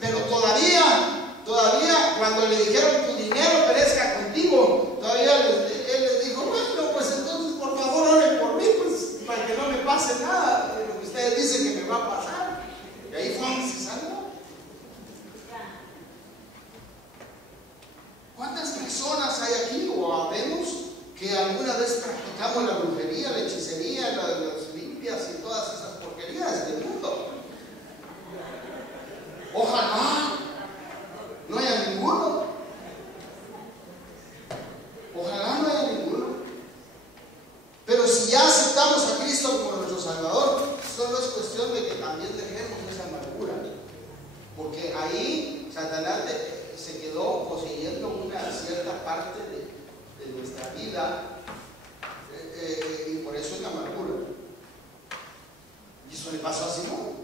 Pero todavía cuando le dijeron tu dinero perezca contigo, todavía él les dijo, bueno, pues entonces por favor oren por mí, pues para que no me pase nada de lo que ustedes dicen que me va a pasar. Y ahí fue donde se salvó. ¿Cuántas personas hay aquí o habemos que alguna vez practicamos la brujería, la hechicería, las limpias y todas esas porquerías del mundo? Ojalá no haya ninguno. Ojalá no haya ninguno. Pero si ya aceptamos a Cristo como nuestro Salvador, solo es cuestión de que también dejemos esa amargura. Porque ahí Satanás se quedó poseyendo una cierta parte de nuestra vida, y por eso es la amargura. Y eso le pasó a Simón.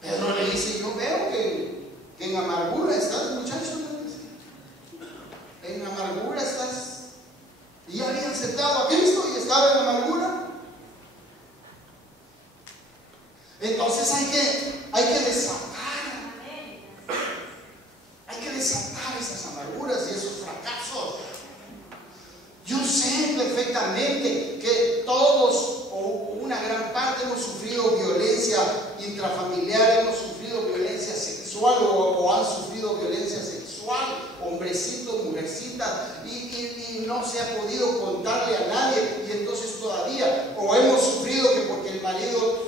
Pedro le dice, yo veo que en amargura estás, muchachos. En amargura estás. Y ya había aceptado a Cristo y estaba en amargura. Entonces hay que desatar. Hay que desatar esas amarguras y esos fracasos. Yo sé perfectamente que todos o una gran parte hemos sufrido violencia intrafamiliar, hemos sufrido violencia sexual o han sufrido violencia sexual, hombrecitos, mujercitas, y no se ha podido contarle a nadie, y entonces todavía, o hemos sufrido que porque el marido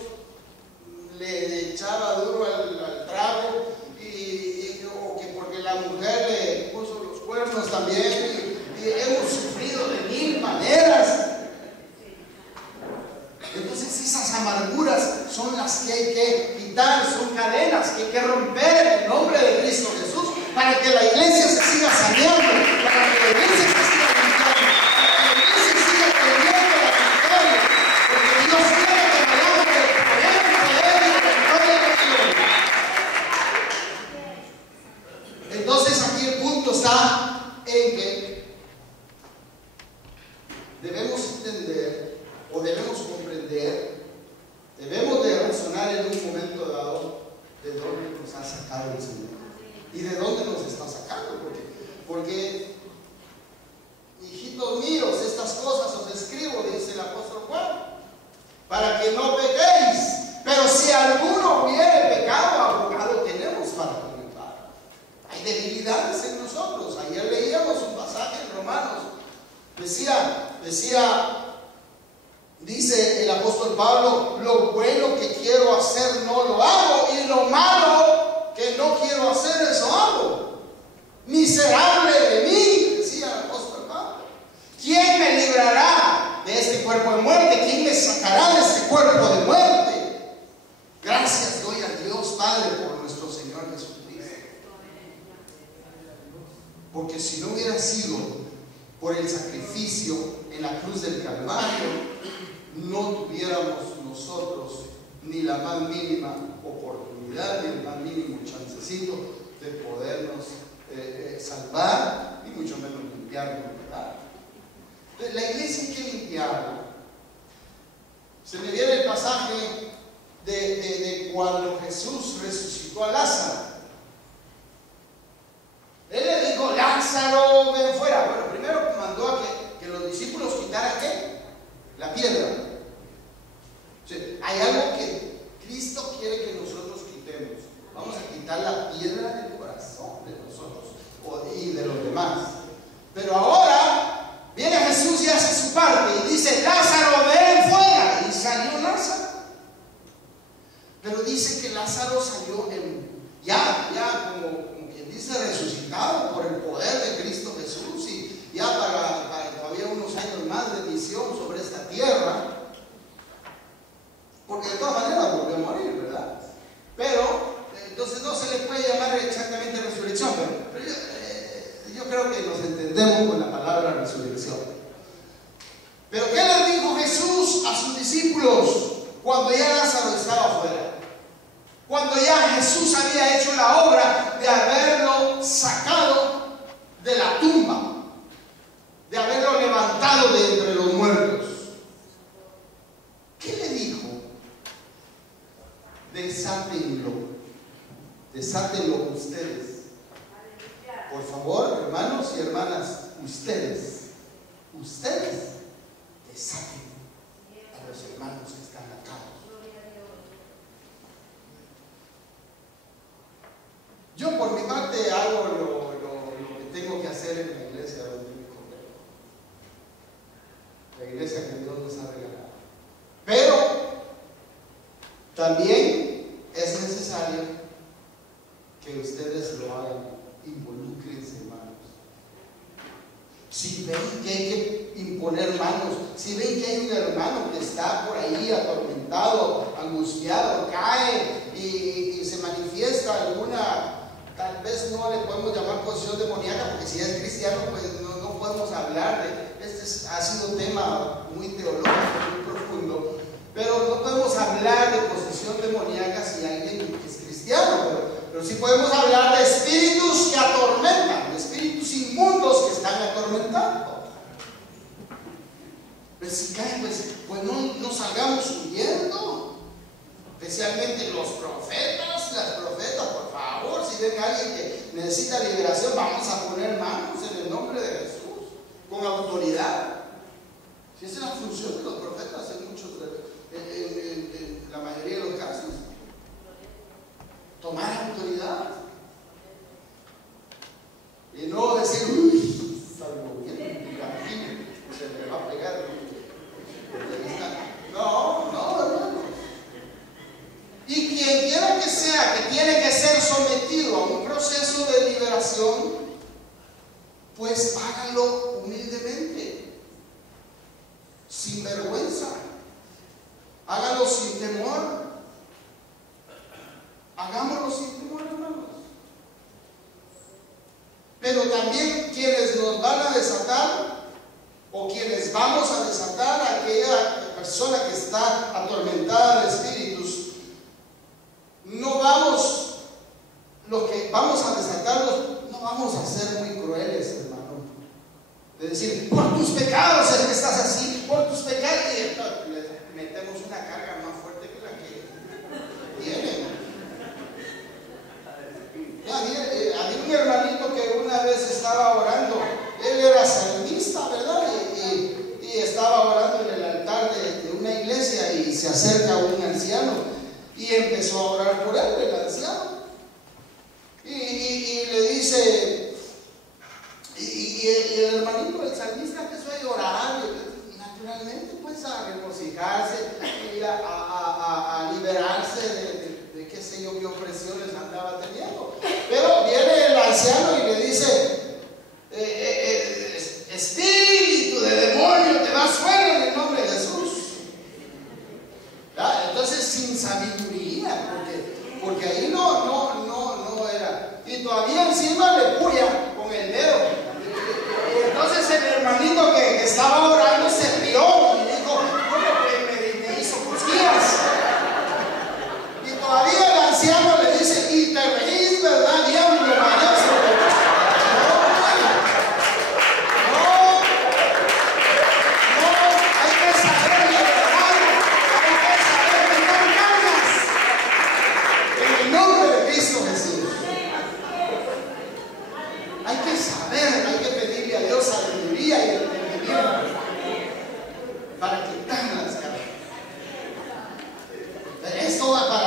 le echaba duro al trago, o que porque la mujer le puso los cuernos también, y hemos sufrido de mil maneras. Entonces esas amarguras son las que hay que quitar, son cadenas que hay que romper en el nombre de Cristo Jesús, para que la iglesia se siga saneando, para que la iglesia se siga limpiando, para que la iglesia siga teniendo la victoria, porque Dios quiere que vayamos de poder en poder y de gloria en gloria. Entonces aquí el punto está en que debemos entender o debemos comprender, debemos de razonar en un momento dado de dónde nos ha sacado el Señor y de dónde nos está sacando, porque hijitos míos, estas cosas os escribo, dice el apóstol Juan, para que no pequéis, pero si alguno hubiere pecado, abogado tenemos para con el Padre. Hay debilidades en nosotros. Ayer leíamos un pasaje en Romanos, dice el apóstol Pablo, lo bueno que quiero hacer no lo hago, y lo malo que no quiero hacer eso hago. Miserable de mí, decía el apóstol Pablo. ¿Quién me librará de este cuerpo de muerte? ¿Quién me sacará de este cuerpo de muerte? Gracias doy a Dios Padre por nuestro Señor Jesucristo. Porque si no hubiera sido por el sacrificio en la cruz del Calvario, no tuviéramos nosotros ni la más mínima oportunidad, ni el más mínimo chancecito de podernos salvar, y mucho menos limpiarnos, ¿verdad? La iglesia hay que limpiarla. Se me viene el pasaje de cuando Jesús resucitó a Lázaro. Él le dijo, Lázaro, ven fuera. Bueno, primero mandó a que los discípulos quitaran ¿qué? La piedra. O sea, hay algo que Cristo quiere que nosotros quitemos. Vamos a quitar la piedra del corazón de nosotros y de los demás. Pero ahora viene Jesús y hace su parte y dice, Lázaro, ven fuera. Y salió Lázaro. Pero dice que Lázaro salió ya como quien dice, resucitado por el poder de Cristo Jesús, y ya para todavía unos años más de misión sobre esta tierra, porque de todas maneras volvió a morir, ¿verdad? Pero entonces no se le puede llamar exactamente resurrección, pero yo creo que nos entendemos con la palabra resurrección. Pero ¿qué les dijo Jesús a sus discípulos cuando ya Lázaro estaba afuera? Cuando ya Jesús había hecho la obra de haberlo sacado de la tumba, de haberlo levantado de entre los muertos. ¿Qué le dijo? desátenlo. Desátenlo ustedes. Por favor, hermanos y hermanas, ustedes desaten a los hermanos que están atados. Yo por mi parte hago lo que tengo que hacer en la iglesia donde me congrego, la iglesia que Dios nos ha regalado. Pero también es necesario que ustedes lo hagan. Involúcrense, hermanos. Si ven que hay que imponer manos, si ven que hay un hermano que está por ahí atormentado, angustiado, cae y se manifiesta alguna, tal vez no le podemos llamar posesión demoníaca, porque si es cristiano pues no podemos hablar de ha sido un tema muy teológico, muy profundo, pero no podemos hablar de posesión demoníaca si alguien es cristiano, pero sí podemos hablar de espíritus que atormentan, de espíritus inmundos que están atormentando. Pues si caen, pues no salgamos huyendo, especialmente los profetas, las profetas, por favor, si ven a alguien que necesita liberación, vamos a poner manos en el nombre de Jesús, con autoridad. Si esa es la función de los profetas en la mayoría de los casos, tomar autoridad y no decir, uy, salgo bien, se me va a pegar. No, hermano. Y quien quiera que sea que tiene que ser sometido a un proceso de liberación, pues hágalo humildemente, sin vergüenza, hágalo sin temor. Hagámoslo sin temor, hermanos. Pero también quienes nos van a desatar, o quienes vamos a desatar a aquella persona que está atormentada de espíritus, lo que vamos a desatarlos, no vamos a ser muy crueles, hermano. De decir, por tus pecados es que estás así, por tus pecados, y le metemos una carga más fuerte que la que tiene. Había un hermanito que una vez estaba orando, él era salmista, ¿verdad? Y estaba orando en el altar de una iglesia y se acerca a un anciano y empezó a orar por él, el anciano. Y le dice, y el hermanito, el salmista empezó a llorar, naturalmente, pues a regocijarse y a liberarse de qué sé yo, qué opresiones andaba teniendo. Pero viene el anciano y le dice, espíritu de demonio, te vas fuera en el nombre de Jesús. ¿Ya? Entonces, sin sabiduría, porque ahí no era. Y todavía encima le puya con el dedo. Y entonces el hermanito que estaba orando se rió y dijo, me hizo cosquillas. Y todavía el anciano le dice, y te reís, ¿verdad, diablo mañoso? Hay que saber liberar, hay que saber quitar cargas. En el nombre de Cristo Jesús. Hay que saber, hay que pedirle a Dios sabiduría y entendimiento para quitar las cargas. Esto va para